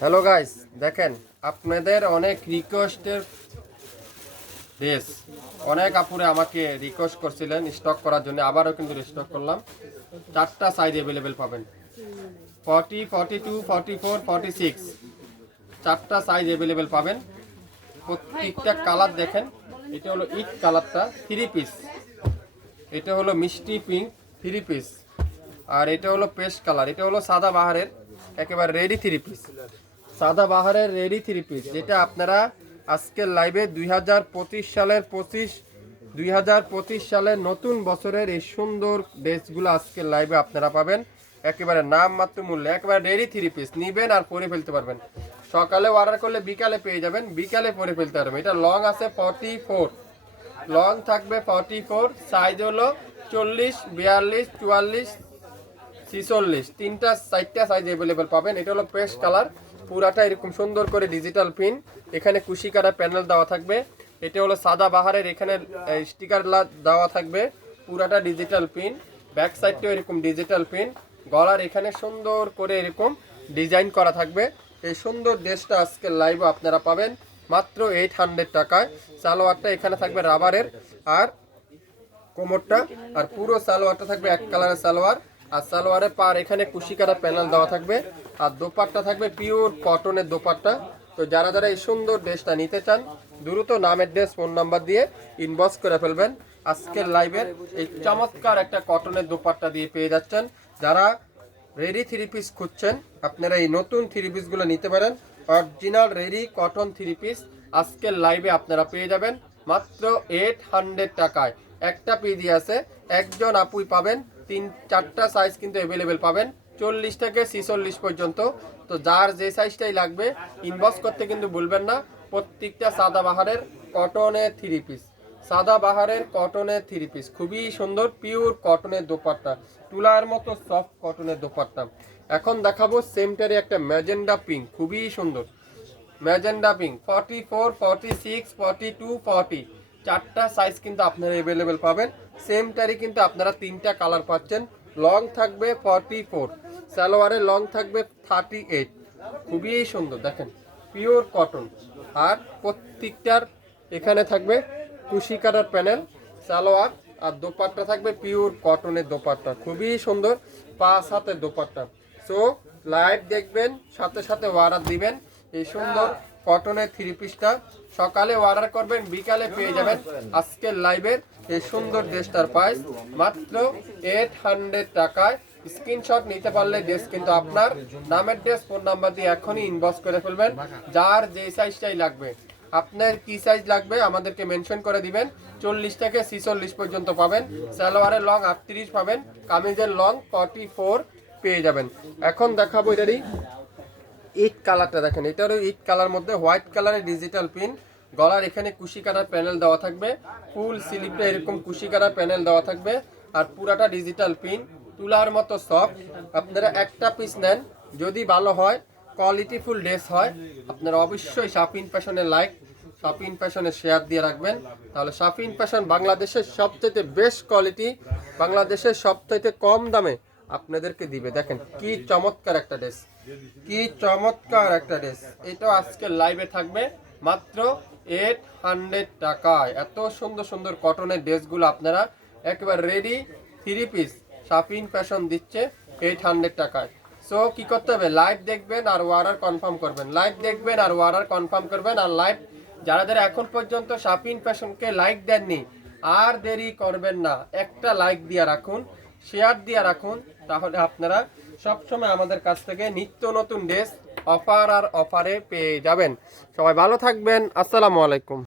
Hello guys দেখেন, আপনাদের অনেক রিকোয়েস্টের ড্রেস অনেক আপুরে আমাকে রিকোয়েস্ট করছিলেন স্টক করার জন্য। আবারও কিন্তু স্টক করলাম। চারটা সাইজ অ্যাভেলেবেল পাবেন। Forty forty two forty four forty six চারটা সাইজ অ্যাভেলেবেল পাবেন। প্রত্যেকটা কালার দেখেন। এটা হলো ইট কালারটা থ্রি পিস এটা হলো মিষ্টি পিঙ্ক থ্রি পিস আর এটা হলো পেস্ট কালার এটা হলো সাদা বাহারের, একেবারে রেডি থ্রি পিস সাদা বাহারের রেডি থ্রি পিস, যেটা আপনারা আজকের লাইভে দুই হাজার পঁচিশ সালের পঁচিশ, দুই সালের নতুন বছরের এই সুন্দর ড্রেসগুলো আজকের লাইভে আপনারা পাবেন। একেবারে নাম মাত্র মূল্যে, একেবারে রেডি থ্রি পিস নিবেন আর পরে ফেলতে পারবেন। সকালে অর্ডার করলে বিকালে পেয়ে যাবেন, বিকালে পরে ফেলতে পারবেন। এটা লং আছে ফর্টি ফোর লং থাকবে ফর্টি ফোর সাইজ হলো চল্লিশ, বিয়াল্লিশ, চুয়াল্লিশ, ছিচল্লিশ, তিনটা, চারটা সাইজ অ্যাভেলেবেল পাবেন। এটা হলো পেস্ট কালার পুরাটা এরকম সুন্দর করে ডিজিটাল পিন এখানে কুশি কাটা প্যানেল দেওয়া থাকবে। এটা হলো সাদা বাহারের এখানে স্টিকার দেওয়া থাকবে। পুরাটা ডিজিটাল পিন ব্যাক সাইডটাও এরকম ডিজিটাল পিন গলার এখানে সুন্দর করে এরকম ডিজাইন করা থাকবে। এই সুন্দর ড্রেসটা আজকে লাইভে আপনারা পাবেন। মাত্র এইট হান্ড্রেড টাকায়। সালোয়ারটা এখানে থাকবে রাবারের আর কোমরটা, আর পুরো সালোয়ারটা থাকবে এক কালারের সালোয়ার। আর সালোয়ারের পার এখানে কুশি কাটা প্যানেল দেওয়া থাকবে। আর দোপাট্টা থাকবে পিওর কটনের দোপাট্টা। তো যারা যারা এই সুন্দর ড্রেসটা নিতে চান, দ্রুত নামের ড্রেস, ফোন নাম্বার দিয়ে ইনবক্স করে ফেলবেন। আজকের লাইভের এই চমৎকার একটা কটনের দোপাট্টা দিয়ে পেয়ে যাচ্ছেন। যারা রেডি থ্রি পিস খুঁজছেন, আপনারা এই নতুন থ্রি পিসগুলো নিতে পারেন। Original ready cotton three piece আজকের লাইভে আপনারা পেয়ে যাবেন মাত্র এইট হান্ড্রেড টাকায়। একটা পিডি আছে, একজন আপুই পাবেন, তিন, চারটা সাইজ কিন্তু অ্যাভেলেবেল পাবেন, চল্লিশ থেকে ছিচল্লিশ পর্যন্ত। তো যার যে সাইজটাই লাগবে ইনবক্স করতে কিন্তু ভুলবেন না, প্রত্যেকটা সাদা বাহারের কটনের থ্রি পিস সাদা বাহারের কটনের থ্রি পিস খুবই সুন্দর পিওর কটনের দোপাট্টা, তুলার মতো সফট কটনের দোপাট্টা। এখন দেখাবো সেমটারে একটা ম্যাজেন্ডা পিঙ্ক খুবই সুন্দর। Magenta pink forty four forty six forty two forty চারটা সাইজ কিন্তু আপনারা অ্যাভেলেবেল পাবেন। সেমটারই কিন্তু আপনারা তিনটা কালার পাচ্ছেন। লং থাকবে ফর্টি ফোর সালোয়ারে লং থাকবে থার্টি এইট খুবই সুন্দর, দেখেন। পিওর কটন আর প্রত্যেকটার এখানে থাকবে কুশি কাটার প্যানেল সালোয়ার আর দোপাট্টা থাকবে পিওর কটনের দোপাট্টা। খুবই সুন্দর পাঁচ হাতের দোপাট্টা। সো লাইভ দেখবেন, সাথে সাথে অর্ডার দিবেন। এই সুন্দর কটনের থ্রি পিসটা সকালে অর্ডার করবেন, বিকালে পেয়ে যাবেন। আজকের লাইভের এই সুন্দর ড্রেসটার প্রাইস মাত্র এইট হান্ড্রেড টাকায় স্ক্রিনশট নিতে পারলে ড্রেস কিন্তু আপনার নামের ড্রেস ফোন নাম্বার দিয়ে এখনই ইনবক্স করে ফেলবেন। যার যে সাইজটাই লাগবে। আপনার কি সাইজ লাগবে আমাদেরকে মেনশন করে দিবেন। চল্লিশ থেকে ছিচল্লিশ পর্যন্ত পাবেন। সালোয়ারের লং আটত্রিশ পাবেন। কামিজের লং ফর্টি ফোর পেয়ে যাবেন। এখন দেখাবো এটারই ইট কালারটা দেখেন, এটারও ইট কালার মধ্যে হোয়াইট কালারের ডিজিটাল পিন। গলার এখানে কুশি কাটার প্যানেল দেওয়া থাকবে, ফুল স্লিপে এরকম কুশি কাটার প্যানেল দেওয়া থাকবে, আর পুরাটা ডিজিটাল পিন, তুলার মতো সফট। আপনারা একটা পিস নেন, যদি ভালো হয়, কোয়ালিটি ফুল ড্রেস হয়, আপনারা অবশ্যই শাপিন ফ্যাশনের লাইক শাপিন ফ্যাশনের শেয়ার দিয়ে রাখবেন। তাহলে শাপিন ফ্যাশন বাংলাদেশের সবচেয়ে বেস্ট কোয়ালিটি, বাংলাদেশের সবচেয়ে কম দামে আপনাদেরকে দিবে। দেখেন, কি চমৎকার একটা ড্রেস। কি চমৎকার একটা ড্রেস। এটা আজকে লাইভে থাকবে মাত্র এইট হান্ড্রেড টাকায়। এত সুন্দর সুন্দর কটনের ড্রেসগুলো আপনারা একেবারে রেডি থ্রি পিস শাপিন ফ্যাশন দিচ্ছে এইট হান্ড্রেড টাকায়। সো কি করতে হবে? লাইভ দেখবেন আর ওয়ারার কনফার্ম করবেন। লাইভ দেখবেন আর ওয়ারার কনফার্ম করবেন আর লাইভ যারা যারা এখন পর্যন্ত শাপিন ফ্যাশনকে লাইক দেননি, আর দেরি করবেন না। একটা লাইক দিয়ে রাখুন। শেয়ার দিয়ে রাখুন, তাহলে আপনারা সবসময় আমাদের কাছ থেকে নিত্য নতুন ড্রেস অফার আর অফারে পেয়ে যাবেন। সবাই ভালো থাকবেন, আসসালামু আলাইকুম।